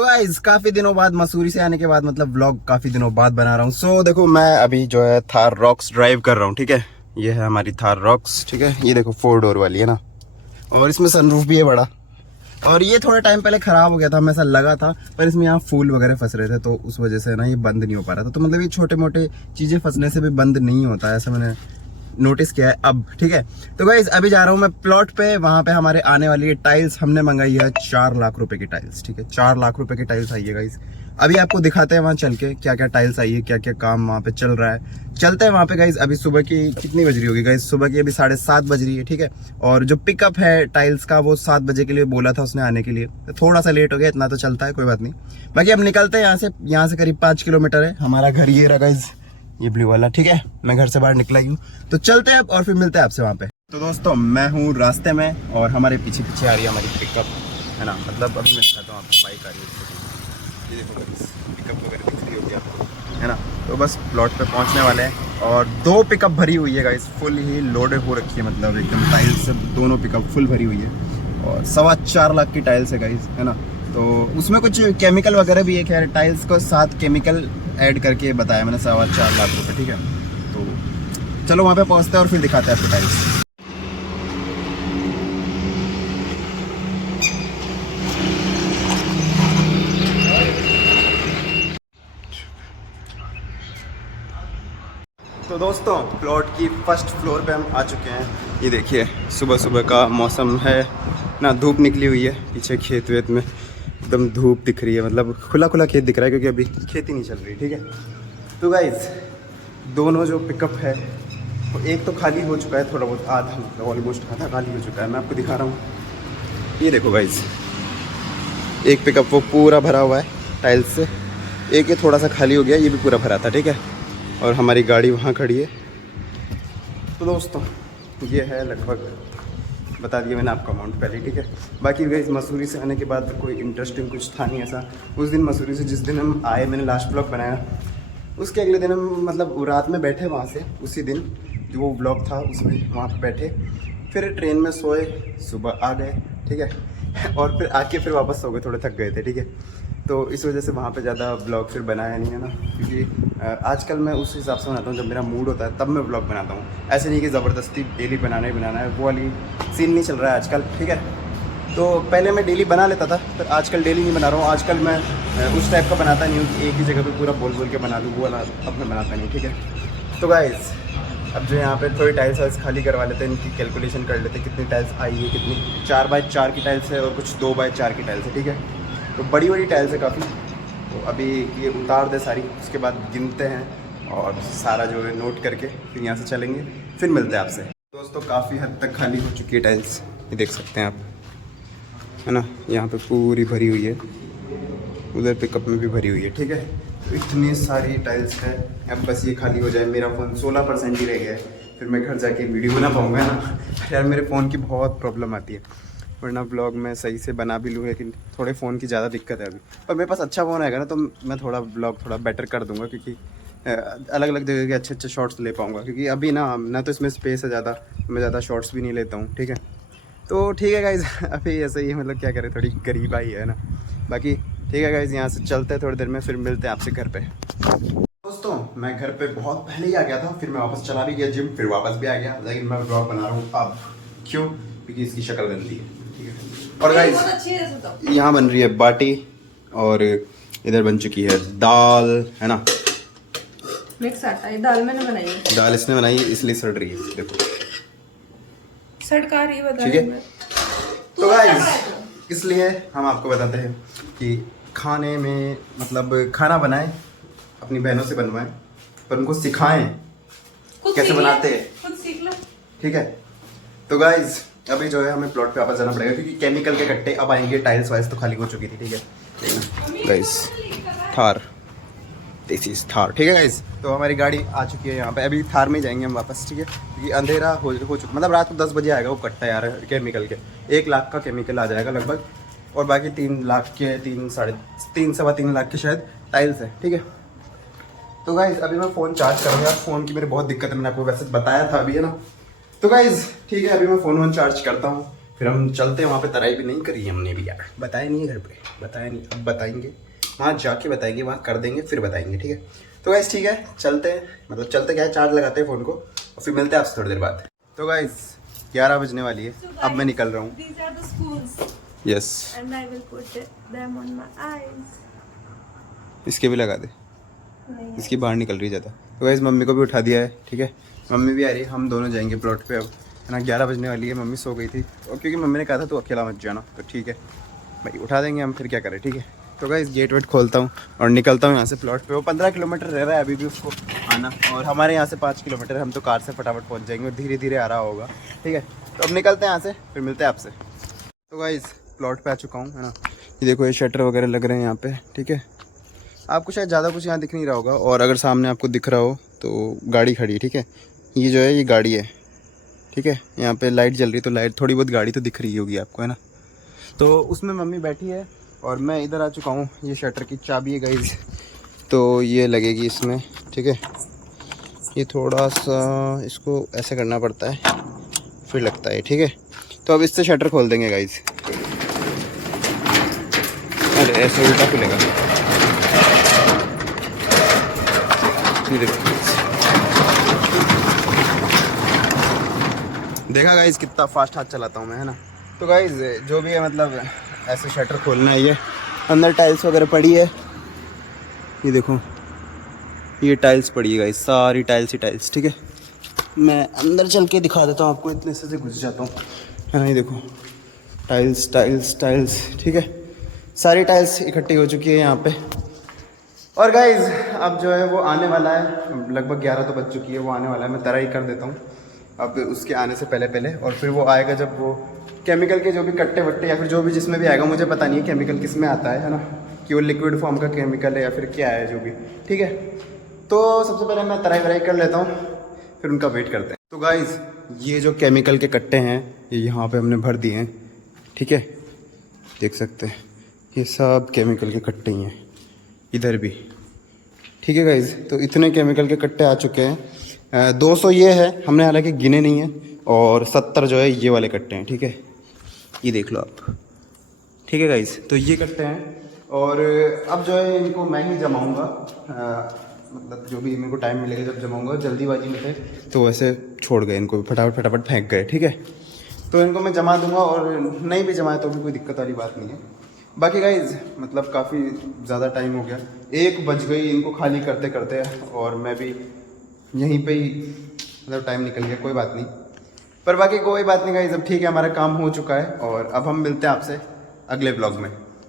तो गाइस काफी दिनों बाद मसूरी से आने के बाद मतलब व्लॉग काफी दिनों बाद बना रहा हूँ। सो देखो मैं अभी जो है थार रॉक्स ड्राइव कर रहा हूँ। ठीक है, ये है हमारी थार रॉक्स। ठीक है, ये देखो 4 डोर वाली है ना, और इसमें सनरूफ भी है बड़ा। और ये थोड़े टाइम पहले खराब हो गया था, हमें ऐसा लगा था, पर इसमें यहाँ फूल वगैरह फंस रहे थे तो उस वजह से ना ये बंद नहीं हो पा रहा था। तो मतलब ये छोटे मोटे चीजें फंसने से भी बंद नहीं होता है, ऐसा मैंने नोटिस किया है अब। ठीक है, तो गाइस अभी जा रहा हूँ मैं प्लॉट पे, वहां पे हमारे आने वाली है टाइल्स। हमने मंगाई है 4 लाख रुपए की टाइल्स। ठीक है, 4 लाख रुपए की टाइल्स आई है गाइस। अभी आपको दिखाते हैं वहां चल के क्या क्या टाइल्स आई है, क्या क्या काम वहां पे चल रहा है। चलते हैं वहां पे गाइस। अभी सुबह की कितनी बज रही होगी गाइस? सुबह की अभी 7:30 बज रही है। ठीक है, और जो पिकअप है टाइल्स का वो 7 बजे के लिए बोला था उसने आने के लिए, तो थोड़ा सा लेट हो गया, इतना तो चलता है, कोई बात नहीं। बाकी अब निकलते हैं यहाँ से करीब 5 किलोमीटर है हमारा घर, ये रहा गाइस, ये ब्लू वाला। ठीक है, मैं घर से बाहर निकला ही हूँ, तो चलते हैं अब और फिर मिलते हैं आपसे वहाँ पे। तो दोस्तों मैं हूँ रास्ते में और हमारे पीछे पीछे आ रही है हमारी पिकअप, है ना। मतलब अभी मैं दिखाता हूँ आपको, बाइक आ रही है, ये देखो पिकअप वगैरह दिख रही होगी आपको, है ना। तो बस प्लॉट पे पहुँचने वाले हैं और 2 पिकअप भरी हुई है गाइस, फुल ही लोडेड हो रखी है, मतलब एकदम टाइल्स से दोनों पिकअप फुल भरी हुई है। और 4.25 लाख की टाइल्स है गाइस, है ना। तो उसमें कुछ केमिकल वगैरह भी है, खैर टाइल्स को साथ केमिकल ऐड करके बताया मैंने 4.25 लाख रुपए। ठीक है, तो चलो वहाँ पे पहुँचते हैं और फिर दिखाते हैं आपको टाइल्स। तो दोस्तों प्लॉट की फर्स्ट फ्लोर पे हम आ चुके हैं। ये देखिए सुबह सुबह का मौसम है ना, धूप निकली हुई है, पीछे खेत वेत में एकदम धूप दिख रही है, मतलब खुला खुला खेत दिख रहा है क्योंकि अभी खेती नहीं चल रही। ठीक है, तो गाइज दोनों जो पिकअप है तो एक तो खाली हो चुका है, थोड़ा बहुत आधा, मतलब ऑलमोस्ट आधा खाली हो चुका है। मैं आपको दिखा रहा हूँ, ये देखो गाइज, एक पिकअप वो पूरा भरा हुआ है टाइल्स से, एक ये थोड़ा सा खाली हो गया, ये भी पूरा भरा था। ठीक है, और हमारी गाड़ी वहाँ खड़ी है। तो दोस्तों ये है लगभग, बता दिया मैंने आपको अमाउंट पहले। ठीक है, बाकी गाइस मसूरी से आने के बाद कोई इंटरेस्टिंग कुछ था नहीं ऐसा। उस दिन मसूरी से जिस दिन हम आए, मैंने लास्ट ब्लॉग बनाया, उसके अगले दिन हम मतलब रात में बैठे वहाँ से, उसी दिन जो वो ब्लॉग था उसमें वहाँ पर बैठे, फिर ट्रेन में सोए, सुबह आ गए। ठीक है, और फिर आके फिर वापस सो गए, थोड़े थक गए थे। ठीक है, तो इस वजह से वहाँ पे ज़्यादा ब्लॉग फिर बनाया नहीं है ना, क्योंकि आजकल मैं उस हिसाब से बनाता हूँ, जब मेरा मूड होता है तब मैं ब्लॉग बनाता हूँ। ऐसे नहीं कि ज़बरदस्ती डेली बनाना ही बनाना है, वो वाली सीन नहीं चल रहा है आजकल। ठीक है, तो पहले मैं डेली बना लेता था, पर आजकल डेली नहीं बना रहा हूँ। आजकल मैं उस टाइप का बनाता नहीं हूँ कि एक ही जगह पे पूरा बोल बोल के बना दूँ, वो वाला अब मैं बनाता नहीं। ठीक है, तो गाइस अब जो यहाँ पे थोड़ी टाइल्स वाइल्स खाली करवा लेते हैं, इनकी कैलकुलेशन कर लेते हैं कितनी टाइल्स आई है, कितनी 4x4 की टाइल्स है और कुछ 2x4 की टाइल्स है। ठीक है, तो बड़ी बड़ी टाइल्स है काफ़ी। तो अभी ये उतार दे सारी, उसके बाद गिनते हैं और सारा जो है नोट करके फिर यहाँ से चलेंगे, फिर मिलते हैं आपसे। दोस्तों काफ़ी हद तक खाली हो चुकी है टाइल्स, ये देख सकते हैं आप, है ना। यहाँ पे पूरी भरी हुई है, उधर पिकअप में भी भरी हुई है। ठीक है, तो इतनी सारी टाइल्स है, अब बस ये खाली हो जाए। मेरा फ़ोन 16% ही रह गया है, फिर मैं घर जाके वीडियो बना पाऊँगा ना। यार मेरे फ़ोन की बहुत प्रॉब्लम आती है, वरना ब्लॉग मैं सही से बना भी लूँ, लेकिन थोड़े फ़ोन की ज़्यादा दिक्कत है अभी। पर मेरे पास अच्छा फ़ोन आएगा ना, तो मैं थोड़ा ब्लॉग थोड़ा बेटर कर दूँगा, क्योंकि अलग अलग जगह के अच्छे अच्छे शॉट्स ले पाऊँगा। क्योंकि अभी ना तो इसमें स्पेस है ज़्यादा, मैं ज़्यादा शॉट्स भी नहीं लेता हूँ। ठीक है, तो ठीक है गाइज़, अभी ऐसे ही मतलब क्या करें, थोड़ी गरीब आई है ना। बाकी ठीक है गाइज़, यहाँ से चलते हैं थोड़ी देर में, फिर मिलते हैं आपसे घर पे। दोस्तों मैं घर पे बहुत पहले ही आ गया था, फिर मैं वापस चला भी गया जिम, फिर वापस भी आ गया, लेकिन मैं ब्लॉग बना रहा हूँ अब। क्यों? क्योंकि इसकी शक्ल गंदी है। ठीक है, और गाइज़ यहाँ बन रही है बाटी और इधर बन चुकी है दाल, है ना। मिक्स आटा है, दाल मैंने बनाई है, दाल इसने बनाई इसलिए सड़ रही है, देखो सड़का रही है। ठीक है, तो गाइस इसलिए हम आपको बताते हैं कि खाने में मतलब खाना बनाएं, अपनी बहनों से बनवाएं, पर उनको सिखाएं कैसे बनाते हैं, खुद सीख लो। ठीक है। तो गाइस अभी जो है हमें प्लॉट पे वापस जाना पड़ेगा, क्योंकि केमिकल के कट्टे अब आएंगे। टाइल्स वाइल्स तो खाली हो चुकी थी। ठीक है guys, Thar, this is Thar. ठीक है गाइस, तो हमारी गाड़ी आ चुकी है यहाँ पे, अभी थार में जाएंगे हम वापस। ठीक है, क्योंकि अंधेरा हो चुका, मतलब रात को 10 बजे आएगा वो कट्टा यार केमिकल के, 1 लाख का केमिकल आ जाएगा लगभग, और बाकी 3 लाख के 3 लाख के शायद टाइल्स है। ठीक है, तो गाइज अभी मैं फ़ोन चार्ज कर रहा हूँ यार, फ़ोन की मेरी बहुत दिक्कत है, मैंने आपको वैसे बताया था अभी, है ना। तो गाइज ठीक है, अभी मैं फ़ोन चार्ज करता हूँ, फिर हम चलते हैं वहाँ पे। तराई भी नहीं करी हमने भी यार, बताया नहीं है घर पे, बताया नहीं, अब बताएंगे वहाँ जाके बताएंगे, वहाँ कर देंगे फिर बताएंगे, ठीक है। तो गाइस ठीक है, चलते हैं, मतलब चलते क्या है, चार्ज लगाते हैं फ़ोन को और फिर मिलते हैं आपसे थोड़ी देर बाद। तो गाइस 11 बजने वाली है, अब मैं निकल रहा हूँ। These are the schools yes, and I will put them on my eyes. इसके भी लगा दे, नहीं इसकी बाहर निकल रही है ज़्यादा। तो गाइस मम्मी को भी उठा दिया है, ठीक है, मम्मी भी आ रही है, हम दोनों जाएंगे प्लॉट पे अब, है ना। 11 बजने वाली है, मम्मी सो गई थी और क्योंकि मम्मी ने कहा था तो अकेला मत जाना, तो ठीक है भाई उठा देंगे हम, फिर क्या करें, ठीक है। तो गाइस गेट वेट खोलता हूँ और निकलता हूँ यहाँ से प्लॉट पे। वो 15 किलोमीटर रह रहा है अभी भी उसको आना, और हमारे यहाँ से 5 किलोमीटर, हम तो कार से फटाफट पहुँच जाएंगे और धीरे धीरे आ रहा होगा, ठीक है। तो अब निकलते हैं यहाँ से, फिर मिलते हैं आपसे। तो गाइस प्लॉट पे आ चुका हूँ, है ना। ये देखो ये शटर वगैरह लग रहे हैं यहाँ पे, ठीक है। आपको शायद ज़्यादा कुछ यहाँ दिख नहीं रहा होगा, और अगर सामने आपको दिख रहा हो तो गाड़ी खड़ी है, ठीक है। ये जो है ये गाड़ी है, ठीक है। यहाँ पे लाइट जल रही, तो लाइट थोड़ी बहुत गाड़ी तो दिख रही होगी आपको, है ना। तो उसमें मम्मी बैठी है और मैं इधर आ चुका हूँ। ये शटर की चाबी है गाइस, तो ये लगेगी इसमें, ठीक है। ये थोड़ा सा इसको ऐसे करना पड़ता है, फिर लगता है, ठीक है। तो अब इससे शटर खोल देंगे गाइस। अरे ऐसे उल्टा खुलेगा, ये देखो। देखा गाइस कितना फास्ट हाथ चलाता हूँ मैं, है ना। तो गाइस जो भी है, मतलब ऐसे शटर खोलना है। ये अंदर टाइल्स वगैरह पड़ी है, ये देखो ये टाइल्स पड़ी है गाइस, सारी टाइल्स ही टाइल्स, ठीक है। मैं अंदर चल के दिखा देता हूँ आपको, इतने से घुस जाता हूँ, है ना। ये देखो टाइल्स टाइल्स टाइल्स, ठीक है। सारी टाइल्स इकट्ठी हो चुकी है यहाँ पे। और गाइज अब जो है वो आने वाला है, लगभग 11 तो बज चुकी है, वो आने वाला है। मैं तराई कर देता हूँ अब उसके आने से पहले पहले, और फिर वो आएगा जब वो केमिकल के जो भी कट्टे वट्टे या फिर जो भी जिसमें भी आएगा, मुझे पता नहीं है केमिकल किस में आता है ना, कि वो लिक्विड फॉर्म का केमिकल है या फिर क्या है, जो भी, ठीक है। तो सबसे पहले मैं तराई वराई कर लेता हूँ, फिर उनका वेट करते हैं। तो गाइज़ ये जो केमिकल के कट्टे हैं ये यहाँ पे हमने भर दिए हैं, ठीक है, देख सकते हैं। ये सब केमिकल के कट्टे ही हैं, इधर भी, ठीक है गाइज़। तो इतने केमिकल के कट्टे आ चुके हैं। 200 ये है, हमने हालांकि गिने नहीं है, और 70 जो है ये वाले कट्टे हैं, ठीक है। ये देख लो आप, ठीक है गाइज़। तो ये कट्टे हैं, और अब जो है इनको मैं ही जमाऊँगा, मतलब जो भी मेरे को टाइम मिलेगा जब जमाऊँगा। जल्दीबाजी में थे तो वैसे छोड़ गए, इनको फटाफट फटाफट फेंक गए, ठीक है। तो इनको मैं जमा दूंगा, और नहीं भी जमाए तो भी कोई दिक्कत वाली बात नहीं है। बाकी गाइज मतलब काफ़ी ज़्यादा टाइम हो गया, 1 बज गई इनको खाली करते करते, और मैं भी यहीं पे ही, मतलब टाइम निकल गया, कोई बात नहीं। पर बाकी कोई बात नहीं गाइज, अब ठीक है, हमारा काम हो चुका है, और अब हम मिलते हैं आपसे अगले ब्लॉग में।